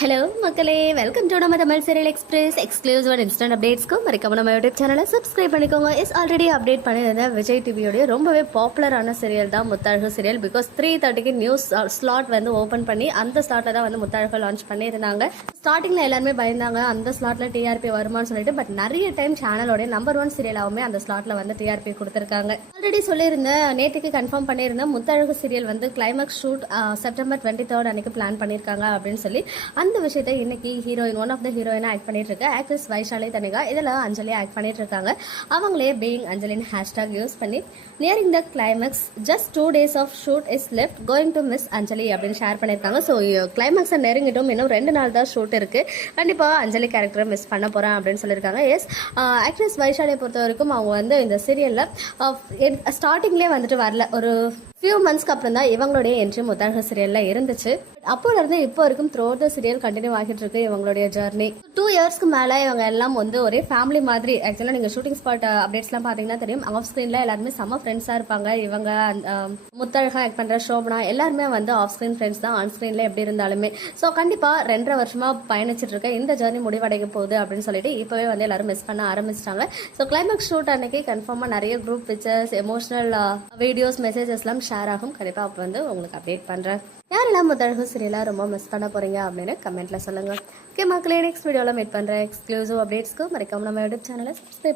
Hello மக்களே. Welcome to நம்ம Tamil serial Express exclusive and instant அப்டேட்ஸ்க்கும் மறக்காம நம்ம யூடியூப் சேனலை சப்ஸ்கிரைப் பண்ணிக்கோங்க. இஸ் ஆல்ரெடி அப்டேட் பண்ணியிருந்த விஜய் டிவியோடைய ரொம்பவே பாப்புலரான சீரியல் தான் முத்தாழ்கு சீரியல் பிகாஸ் த்ரீ தேர்ட்டிக்கு நியூஸ் ஸ்லாட் வந்து ஓப்பன் பண்ணி அந்த ஸ்லாட்டில் தான் வந்து முத்தாழ்கு லான்ச் பண்ணியிருந்தாங்க. ஸ்டார்டிங்கில் எல்லாருமே பயந்தாங்க அந்த ஸ்லாட்டில் டிஆர்பி வருமான்னு சொல்லிட்டு பட் நிறைய டைம் சேனலோட நம்பர் ஒன் சீரியலாகவுமே அந்த ஸ்லாட்டில் வந்து டிஆர்பி கொடுத்துருக்காங்க. ஆல்ரெடி சொல்லியிருந்தேன் நேற்றுக்கு கன்ஃபார்ம் பண்ணியிருந்தேன் முத்தழகு சீரியல் வந்து climax shoot September twenty third அன்னைக்கு பிளான் பண்ணியிருக்காங்க அப்படின்னு சொல்லி அந்த விஷயத்தை இன்னைக்கு ஹீரோயின் ஒன் ஆஃப் த ஹீரோயினா ஆக்ட் பண்ணிட்டு இருக்க ஆக்ட்ரஸ் வைஷாலி தனிகா. இதில் அஞ்சலி ஆக்ட் பண்ணிட்டு இருக்காங்க அவங்களே பீயிங் அஞ்சலின் ஹேஷ்டாக் யூஸ் பண்ணி nearing the climax just two days of shoot is left going to miss Anjali அப்படின்னு ஷேர் பண்ணியிருக்காங்க. ஸோ கிளைமேக்ஸை நெருங்கிட்டும். இன்னும் ரெண்டு நாள் தான் ஷூட் இருக்கு. கண்டிப்பாக அஞ்சலி கேரக்டரை மிஸ் பண்ண போகிறேன் அப்படின்னு சொல்லியிருக்காங்க. எஸ் ஆக்ட்ரஸ் வைஷாலியை பொறுத்த வரைக்கும் அவங்க வந்து இந்த சீரியலில் ஸ்டார்டிங்லேயே வந்துட்டு வரல. ஒரு ஃபியூ மந்த்ஸ்க்கு அப்புறம் தான் இவங்களுடைய என்ட்ரி முத்தாழ்க சீரியலில் இருந்துச்சு. அப்போல இருந்து இப்போ வரைக்கும் த்ரோ த சீரியல் கண்டினியூ ஆகிட்டு இருக்கு இவங்களுடைய ஜெர்னி டூ இயர்ஸ்க்கு மேலே இவங்க எல்லாம் வந்து ஒரே ஃபேமிலி மாதிரி ஆக்சுவலாக நீங்கள் ஷூட்டிங் ஸ்பாட் அப்டேட்ஸ்லாம் பாத்தீங்கன்னா தெரியும். ஆஃப் ஸ்க்ரீனில் எல்லாருமே செம்ம ஃப்ரெண்ட்ஸாக இருப்பாங்க. இவங்க um, முத்தழகா ஆக்ட் பண்ணுற ஷோபனா எல்லாருமே வந்து ஆஃப் ஸ்க்ரீன் ஃப்ரெண்ட்ஸ் தான். ஆன் ஸ்கிரீன்ல எப்படி இருந்தாலுமே. ஸோ கண்டிப்பாக ரெண்டரை வருஷமாக பயணிச்சிட்டு இருக்க இந்த ஜர்னி முடிவடைக்க போகுது அப்படின்னு சொல்லிட்டு இப்போவே வந்து எல்லாரும் மிஸ் பண்ண ஆரம்பிச்சிட்டாங்க. ஸோ கிளைமேக்ஸ் ஷூட் அன்னைக்கு கன்ஃபார்மாக நிறைய குரூப் பிக்சர்ஸ் எமோஷனல் வீடியோஸ் மெசேஜஸ்லாம் ஷேர் ஆகும். கண்டிப்பாக அப்போ வந்து உங்களுக்கு அப்டேட் பண்ணுறேன் யாரெல்லாம் முத்தழகு சீரியலாக ரொம்ப மிஸ் பண்ண போகிறீங்க அப்படின்னு கமெண்ட்டில் சொல்லுங்கள் ஓகே மக்களே நெக்ஸ்ட் வீடியோவில் மீட் பண்ணுறேன் எக்ஸ்க்ளூசிவ் அப்டேட்ஸ்க்கு மறக்காம நம்ம யூடியூப் சேனலை சப்ஸ்கிரைப்